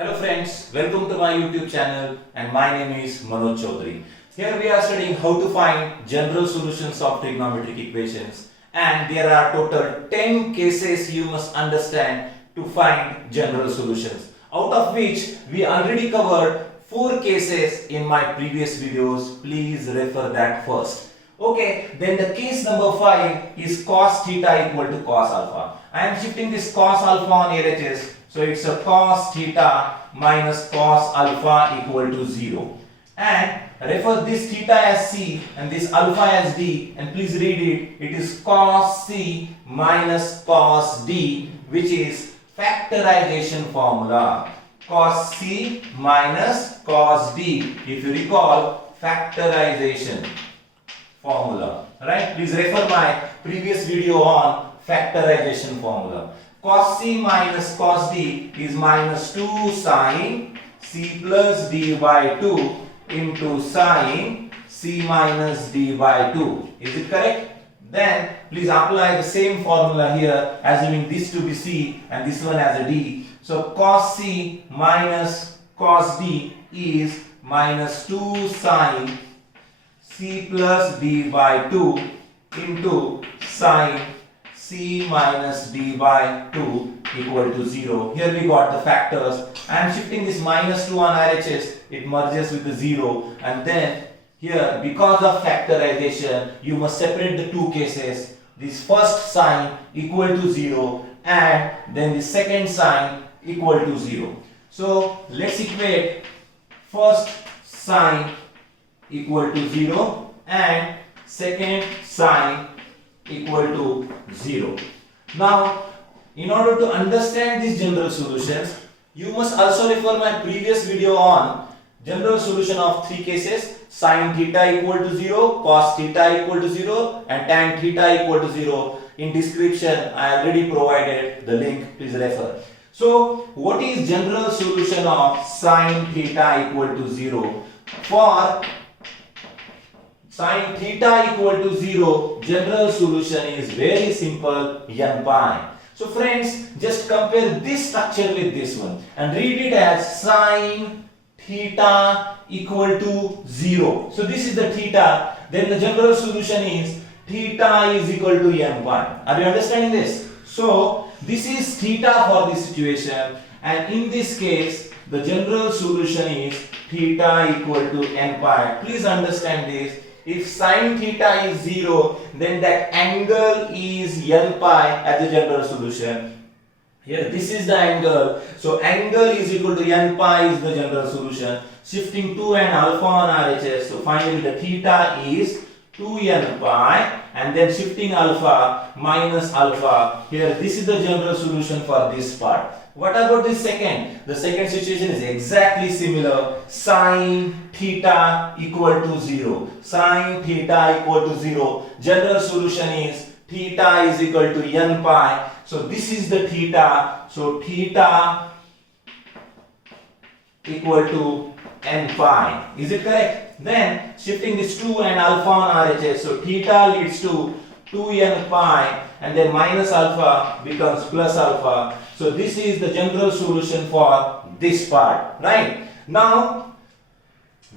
Hello friends, welcome to my YouTube channel and my name is Manoj Chaudhary. Here we are studying how to find general solutions of trigonometric equations, and there are total 10 cases you must understand to find general solutions, out of which we already covered 4 cases in my previous videos. Please refer that first. Okay, then the case number 5 is cos theta equal to cos alpha. I am shifting this cos alpha on LHS. So it's a cos theta minus cos alpha equal to 0. And refer this theta as C and this alpha as D, and please read it. It is cos C minus cos D, which is factorization formula. Cos C minus cos D. If you recall, factorization formula, right? Please refer my previous video on factorization formula. Cos C minus cos D is minus 2 sin C plus D by 2 into sin C minus D by 2. Is it correct? Then please apply the same formula here, assuming this to be C and this one as a D. So cos C minus cos D is minus 2 sin C plus D by 2 into sin C minus D by 2 equal to 0. Here we got the factors. I am shifting this minus 2 on RHS. It merges with the 0. And then here, because of factorization, you must separate the two cases. This first sign equal to 0 and then the second sign equal to 0. So let's equate first sign equal to 0 and second sign equal to 0. Now, in order to understand these general solutions, you must also refer my previous video on general solution of 3 cases: sin theta equal to 0, cos theta equal to 0 and tan theta equal to 0. In description, I already provided the link. Please refer. So, what is general solution of sin theta equal to 0? For sin theta equal to 0, general solution is very simple, n pi. So friends, just compare this structure with this one and read it as sin theta equal to 0. So this is the theta, then the general solution is theta is equal to n pi. Are you understanding this? So this is theta for this situation, and in this case the general solution is theta equal to n pi. Please understand this. If sin theta is 0, then that angle is n pi as the general solution. Here, this is the angle. So, angle is equal to n pi is the general solution. Shifting 2 and alpha on RHS. So, finally, the theta is 2n pi, and then shifting alpha minus alpha. Here, this is the general solution for this part. What about the second? The second situation is exactly similar. Sin theta equal to 0. Sin theta equal to 0. General solution is theta is equal to n pi. So this is the theta. So theta equal to n pi. Is it correct? Then shifting this 2 and alpha on RHS. So theta leads to 2n pi, and then minus alpha becomes plus alpha. So this is the general solution for this part, right? Now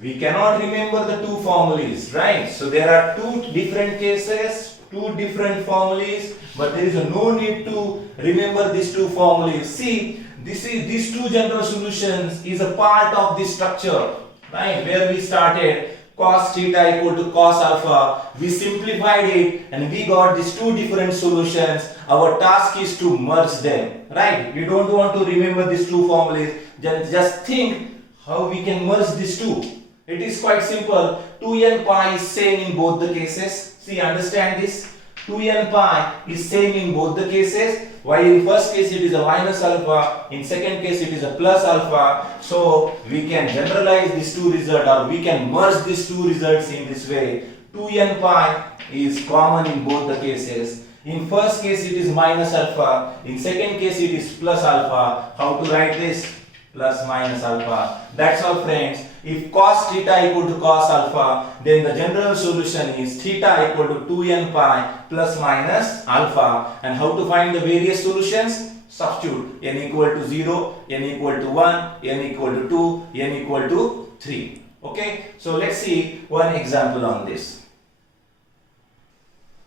we cannot remember the two formulas, right? So there are two different cases, two different formulas, but there is no need to remember these two formulas. See, these two general solutions is a part of this structure, right? Where we started cos theta equal to cos alpha, we simplified it and we got these two different solutions. Our task is to merge them, right? We don't want to remember these two formulas. Just think how we can merge these two. It is quite simple. 2n pi is same in both the cases. See, understand this. 2n pi is same in both the cases. While in first case it is a minus alpha, in second case it is a plus alpha. So we can generalize these two results, or we can merge these two results in this way. 2n pi is common in both the cases. In first case it is minus alpha, in second case it is plus alpha. How to write this? Plus minus alpha. That's all friends. If cos theta equal to cos alpha, then the general solution is theta equal to 2n pi plus minus alpha. And how to find the various solutions? substitute n equal to 0, n equal to 1, n equal to 2, n equal to 3. Okay, so let's see one example on this.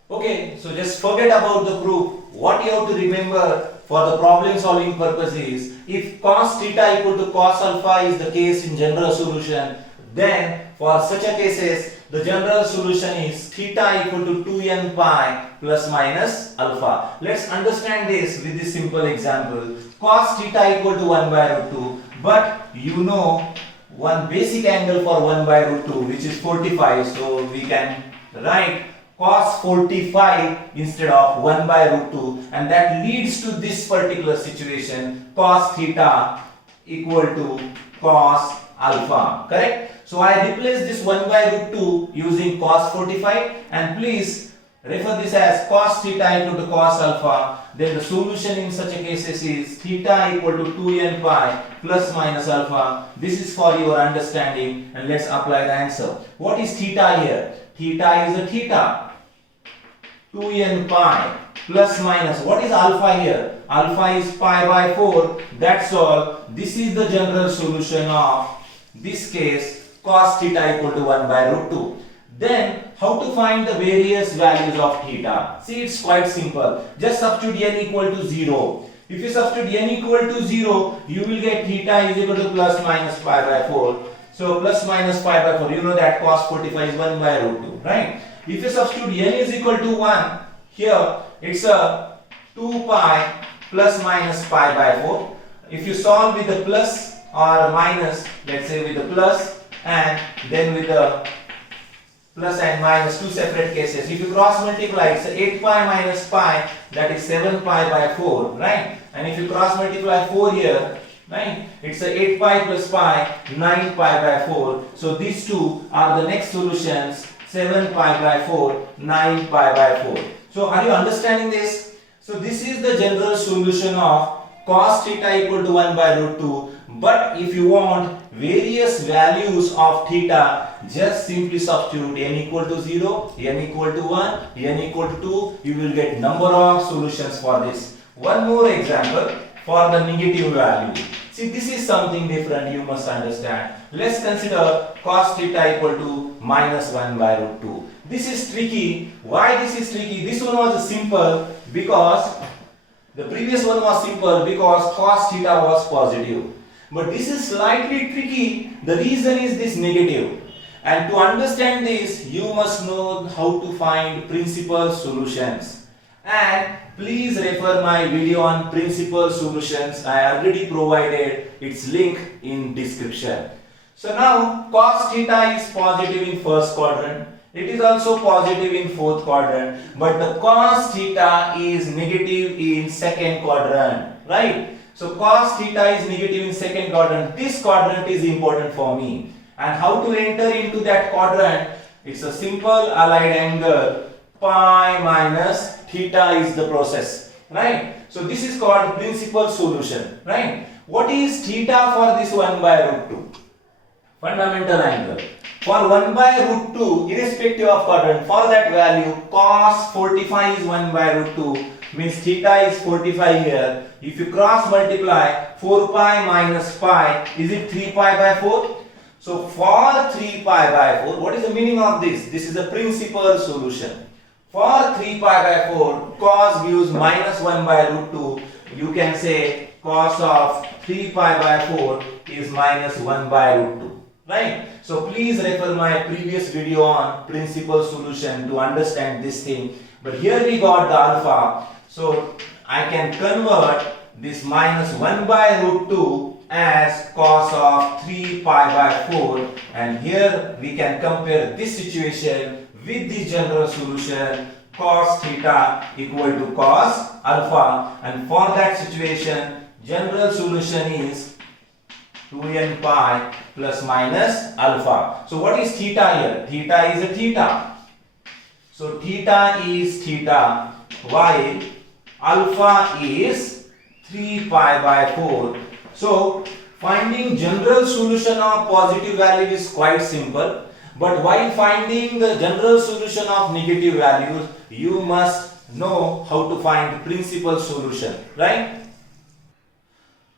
Okay, so just forget about the proof. What you have to remember for the problem solving purpose is, if cos theta equal to cos alpha is the case in general solution, then for such a cases the general solution is theta equal to 2n pi plus minus alpha. Let's understand this with this simple example. Cos theta equal to 1 by root 2, but you know one basic angle for 1 by root 2, which is 45, so we can write cos 45 instead of 1 by root 2, and that leads to this particular situation, cos theta equal to cos alpha, correct? So I replace this 1 by root 2 using cos 45, and please refer this as cos theta equal to cos alpha. Then the solution in such a cases is theta equal to 2n pi plus minus alpha. This is for your understanding, and let's apply the answer. What is theta here? Theta is a theta, 2n pi plus minus. What is alpha here? Alpha is pi by 4. That's all. This is the general solution of this case, cos theta equal to 1 by root 2. Then how to find the various values of theta? See, it's quite simple. Just substitute n equal to 0. If you substitute n equal to 0, you will get theta is equal to plus minus pi by 4. So plus minus pi by 4, you know that cos 45 is 1 by root 2, right? If you substitute n is equal to 1, here it's a 2 pi plus minus pi by 4. If you solve with the plus or minus, let's say with the plus and then with the plus and minus, two separate cases. If you cross multiply, it's 8 pi minus pi, that is 7 pi by 4, right? And if you cross multiply 4 here, right, it's 8 pi plus pi, 9 pi by 4. So these two are the next solutions, 7 pi by 4, 9 pi by 4. So are you understanding this? So this is the general solution of cos theta equal to 1 by root 2. But if you want various values of theta, just simply substitute n equal to 0, n equal to 1, n equal to 2. You will get number of solutions for this. One more example for the negative value. See, this is something different, you must understand. Let's consider cos theta equal to minus 1 by root 2. This is tricky. Why this is tricky? This one was simple because the previous one was simple because cos theta was positive. But this is slightly tricky. The reason is this negative. And to understand this, you must know how to find principal solutions. And please refer my video on principal solutions. I already provided its link in description. So now cos theta is positive in first quadrant. It is also positive in fourth quadrant. But the cos theta is negative in second quadrant. Right? So cos theta is negative in second quadrant. This quadrant is important for me. And how to enter into that quadrant? It's a simple allied angle. Pi minus theta is the process. Right? So this is called principal solution. Right? What is theta for this 1 by root 2? Fundamental angle. For 1 by root 2, irrespective of quadrant, for that value, cos 45 is 1 by root 2. Means theta is 45 here. If you cross multiply 4 pi minus pi, is it 3 pi by 4? So for 3 pi by 4, what is the meaning of this? This is a principal solution. For 3 pi by 4, cos gives minus 1 by root 2. You can say cos of 3 pi by 4 is minus 1 by root 2. Right? So please refer my previous video on principal solution to understand this thing. But here we got the alpha. So I can convert this minus 1 by root 2 as cos of 3 pi by 4, and here we can compare this situation with the general solution cos theta equal to cos alpha, and for that situation general solution is 2n pi plus minus alpha. So what is theta here? Theta is a theta. So theta is theta while alpha is 3 pi by 4. So finding general solution of positive value is quite simple, but while finding the general solution of negative values, you must know how to find principal solution, right?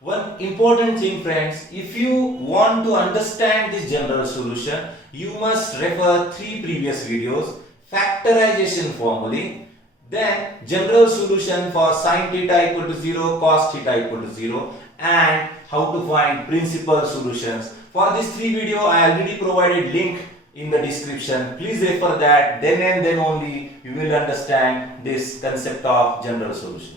One important thing, friends, if you want to understand this general solution, you must refer 3 previous videos: factorization formulae, then general solution for sin theta equal to 0, cos theta equal to 0, and how to find principal solutions. For this 3 video, I already provided link in the description. Please refer that. Then and then only you will understand this concept of general solution.